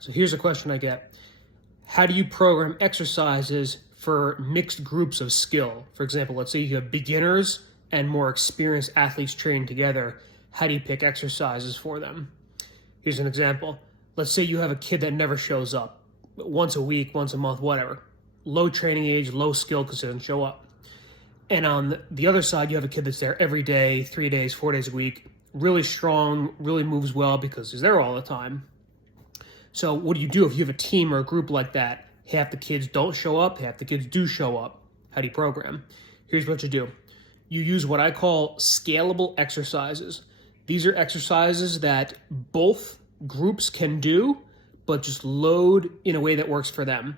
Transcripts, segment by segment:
So here's a question I get. How do you program exercises for mixed groups of skill? For example, let's say you have beginners and more experienced athletes training together. How do you pick exercises for them? Here's an example. Let's say you have a kid that never shows up, once a week, once a month, whatever. Low training age, low skill because they doesn't show up. And on the other side, you have a kid that's there every day, 3 days, 4 days a week, really strong, really moves well because he's there all the time. So what do you do if you have a team or a group like that? Half the kids don't show up, half the kids do show up. How do you program? Here's what you do. You use what I call scalable exercises. These are exercises that both groups can do, but just load in a way that works for them.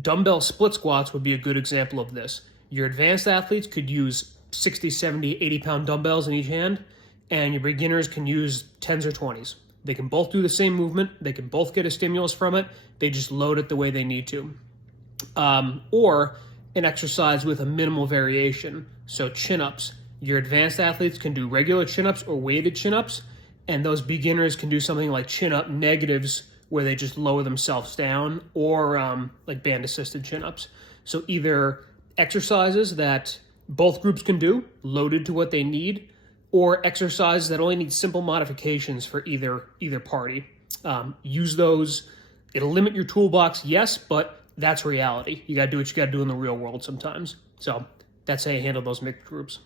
Dumbbell split squats would be a good example of this. Your advanced athletes could use 60, 70, 80-pound dumbbells in each hand, and your beginners can use 10s or 20s. They can both do the same movement. They can both get a stimulus from it. They just load it the way they need to. Or an exercise with a minimal variation. So chin-ups. Your advanced athletes can do regular chin-ups or weighted chin-ups, and those beginners can do something like chin-up negatives where they just lower themselves down, or like band-assisted chin-ups. So either exercises that both groups can do, loaded to what they need, or exercises that only need simple modifications for either party. Use those. It'll limit your toolbox, yes, but that's reality. You got to do what you got to do in the real world sometimes. So that's how you handle those mixed groups.